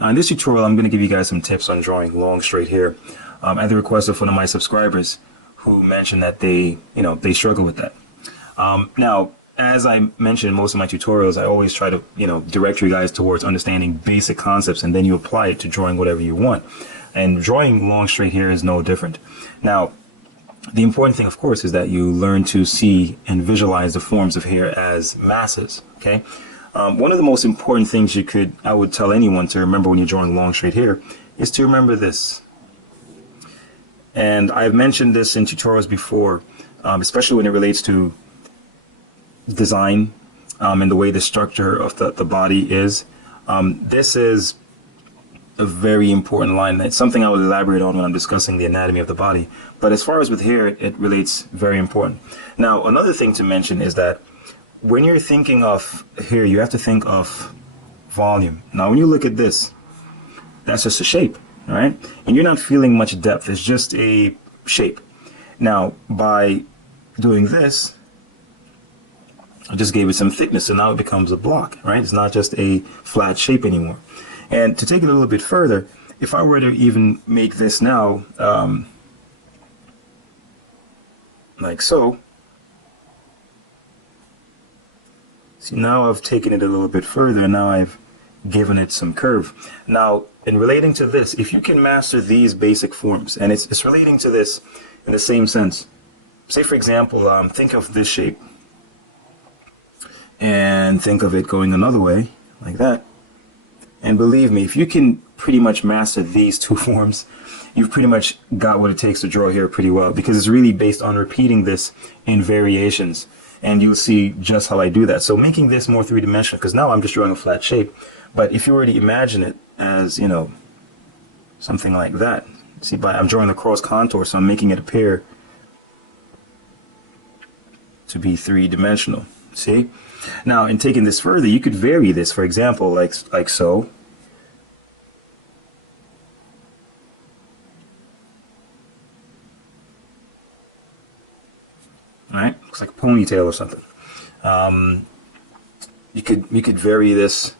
In this tutorial, I'm going to give you guys some tips on drawing long straight hair at the request of one of my subscribers who mentioned that they struggle with that. Now, as I mentioned in most of my tutorials, I always try to, direct you guys towards understanding basic concepts, and then you apply it to drawing whatever you want. And drawing long straight hair is no different. Now, the important thing, of course, is that you learn to see and visualize the forms of hair as masses, okay? One of the most important things I would tell anyone to remember when you're drawing long straight hair is to remember this. And I've mentioned this in tutorials before, especially when it relates to design and the way the structure of the body is. This is a very important line. It's something I will elaborate on when I'm discussing the anatomy of the body. But as far as with hair, it relates very important. Now, another thing to mention is that when you're thinking of hair, you have to think of volume. Now, when you look at this, that's just a shape, all right? And you're not feeling much depth. It's just a shape. Now, by doing this, I just gave it some thickness, so now it becomes a block, right? It's not just a flat shape anymore. And to take it a little bit further, if I were to even make this now, like so, see, now I've taken it a little bit further, and now I've given it some curve. Now, in relating to this, if you can master these basic forms, and it's relating to this in the same sense. Say, for example, think of this shape, and think of it going another way, like that. And believe me, if you can pretty much master these two forms, you've pretty much got what it takes to draw hair pretty well, because it's really based on repeating this in variations. And you'll see just how I do that. So making this more three-dimensional, because now I'm just drawing a flat shape. But if you were to imagine it as, something like that. See, I'm drawing the cross contour, so I'm making it appear to be three-dimensional. See? Now, in taking this further, you could vary this, for example, like so. All right, looks like a ponytail or something. You could vary this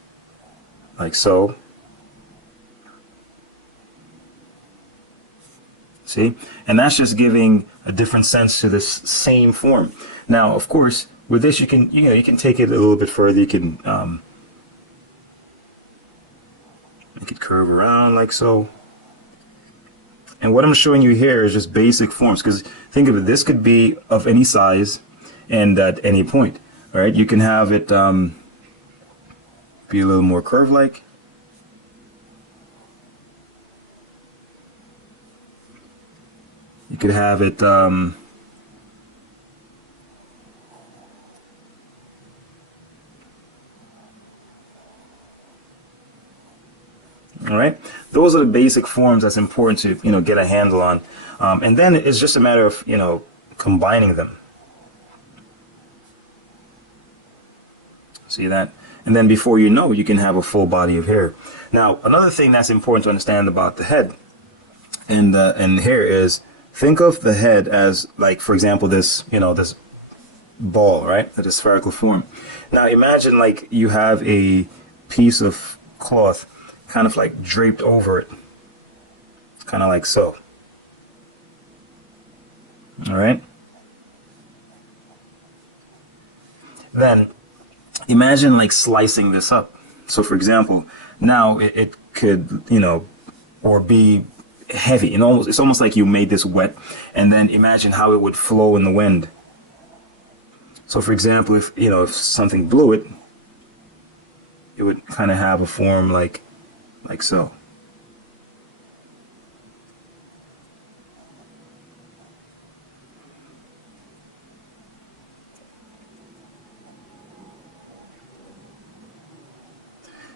like so. See, and that's just giving a different sense to this same form. Now, of course, with this, you can take it a little bit further. You can make it curve around like so. And what I'm showing you here is just basic forms, because think of it, this could be of any size and at any point. All right, you can have it be a little more curve-like. You could have it all right, those are the basic forms that's important to get a handle on, and then it's just a matter of combining them. See that? And then before you know, you can have a full body of hair. Now, another thing that's important to understand about the head and hair is, think of the head as, like, for example, this this ball, right? That is spherical form. Now imagine like you have a piece of cloth kind of like draped over it, kind of like so. All right. Then imagine like slicing this up. So for example, now it could, or be heavy, and it's almost like you made this wet, and then imagine how it would flow in the wind. So for example, if something blew it, it would kind of have a form like so.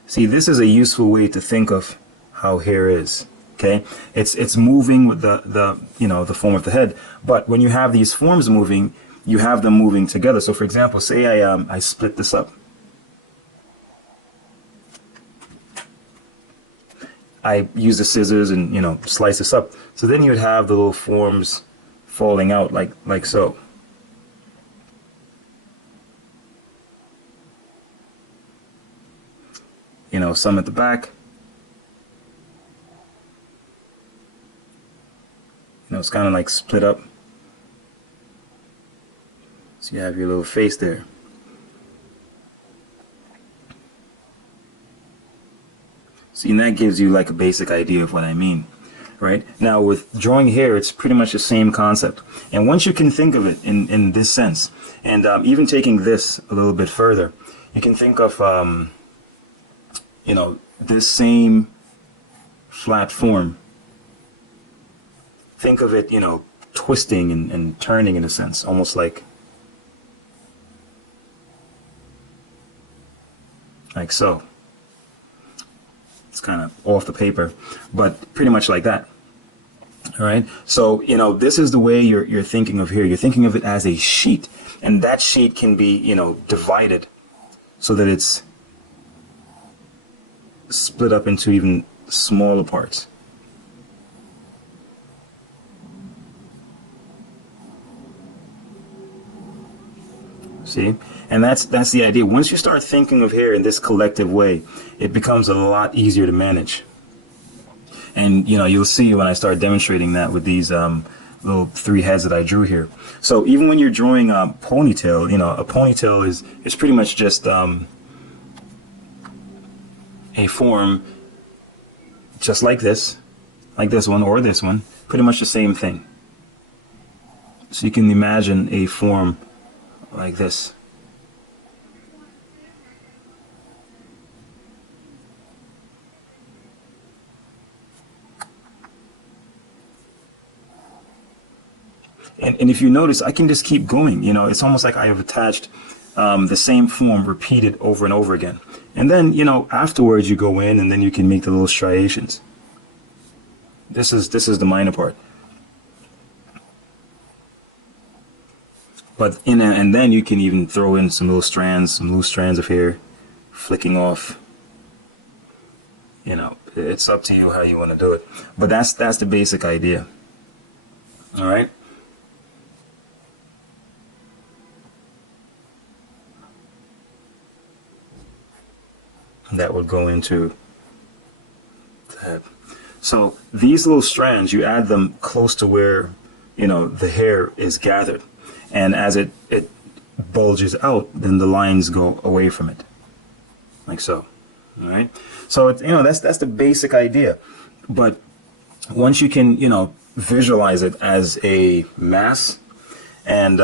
See, this is a useful way to think of how hair is. Okay, it's moving with the form of the head, but when you have these forms moving, you have them moving together. So for example, say I split this up. I use the scissors and slice this up. So then you would have the little forms falling out like so. Some at the back, it's kind of like split up. So you have your little face there. See, and that gives you like a basic idea of what I mean, right? Now with drawing hair, it's pretty much the same concept. And once you can think of it in this sense, and even taking this a little bit further, you can think of, you know, this same flat form. Think of it, you know, twisting and turning in a sense, almost like so. It's kind of off the paper, but pretty much like that. All right. So, you know, this is the way you're thinking of here. You're thinking of it as a sheet, and that sheet can be, you know, divided so that it's split up into even smaller parts. See? And that's the idea. Once you start thinking of hair in this collective way, it becomes a lot easier to manage. And, you know, you'll see when I start demonstrating that with these little 3 heads that I drew here. So even when you're drawing a ponytail, you know, a ponytail is pretty much just a form just like this one or this one, pretty much the same thing. So you can imagine a form like this. And if you notice, I can just keep going. You know, it's almost like I have attached the same form repeated over and over again. And then, you know, afterwards you go in and then you can make the little striations. This is the minor part. But and then you can even throw in some little strands, some loose strands of hair, flicking off. You know, it's up to you how you want to do it. But that's the basic idea. All right. That would go into that. So these little strands, you add them close to where, you know, the hair is gathered. And as it bulges out, then the lines go away from it, like so. All right. So it's, you know, that's the basic idea. But once you can, you know, visualize it as a mass and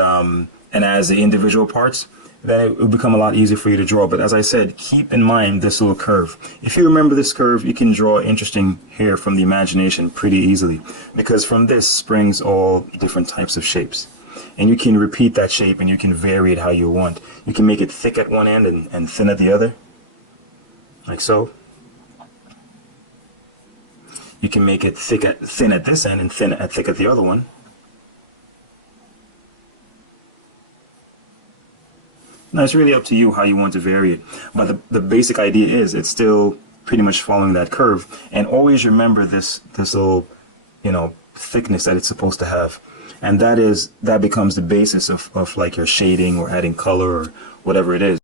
as the individual parts, then it will become a lot easier for you to draw. But as I said, keep in mind this little curve. If you remember this curve, you can draw interesting hair from the imagination pretty easily, because from this springs all different types of shapes. And you can repeat that shape and you can vary it how you want. You can make it thick at one end and thin at the other, like so. You can make it thin at this end and thick at the other one. Now it's really up to you how you want to vary it. But the basic idea is it's still pretty much following that curve. And always remember this little, you know, thickness that it's supposed to have. And that becomes the basis of like your shading or adding color or whatever it is.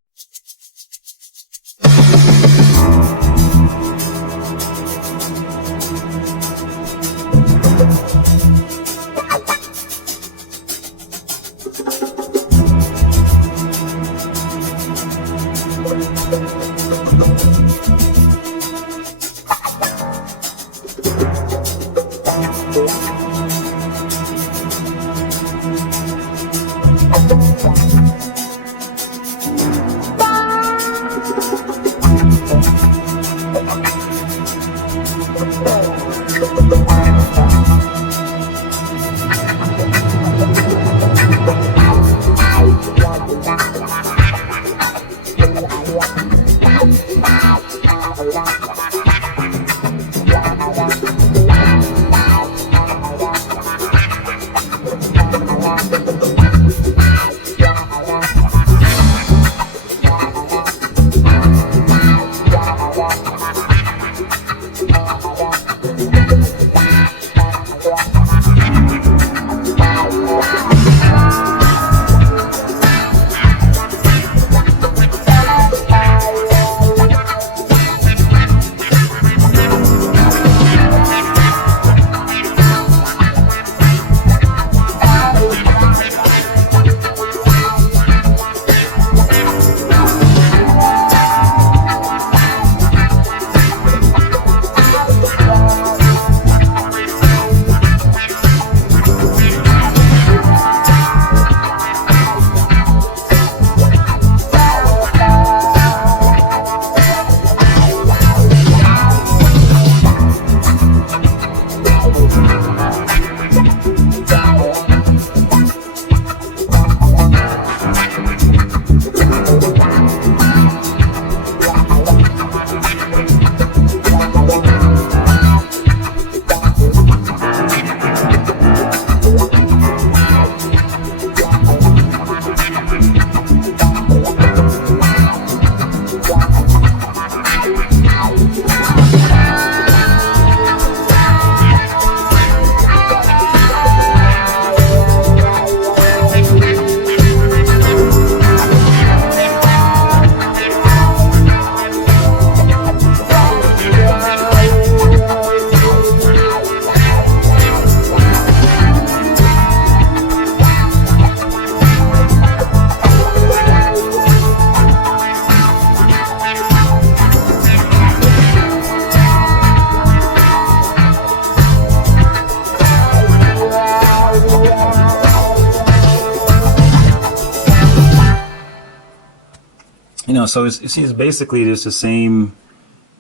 so it's basically just the same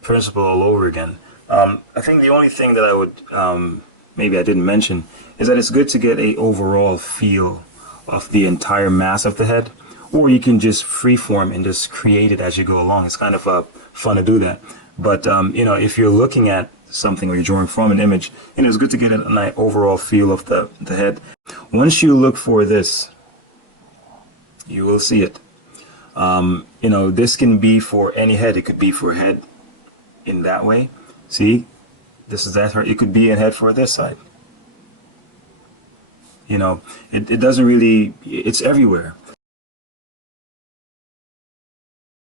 principle all over again. I think the only thing that I would maybe I didn't mention is that it's good to get a overall feel of the entire mass of the head, or you can just freeform and just create it as you go along. It's kind of fun to do that. But if you're looking at something or you're drawing from an image, it's good to get an overall feel of the head. Once you look for this, you will see it. This can be for any head. It could be for a head in that way. See, this is that. It could be a head for this side. It doesn't really. It's everywhere.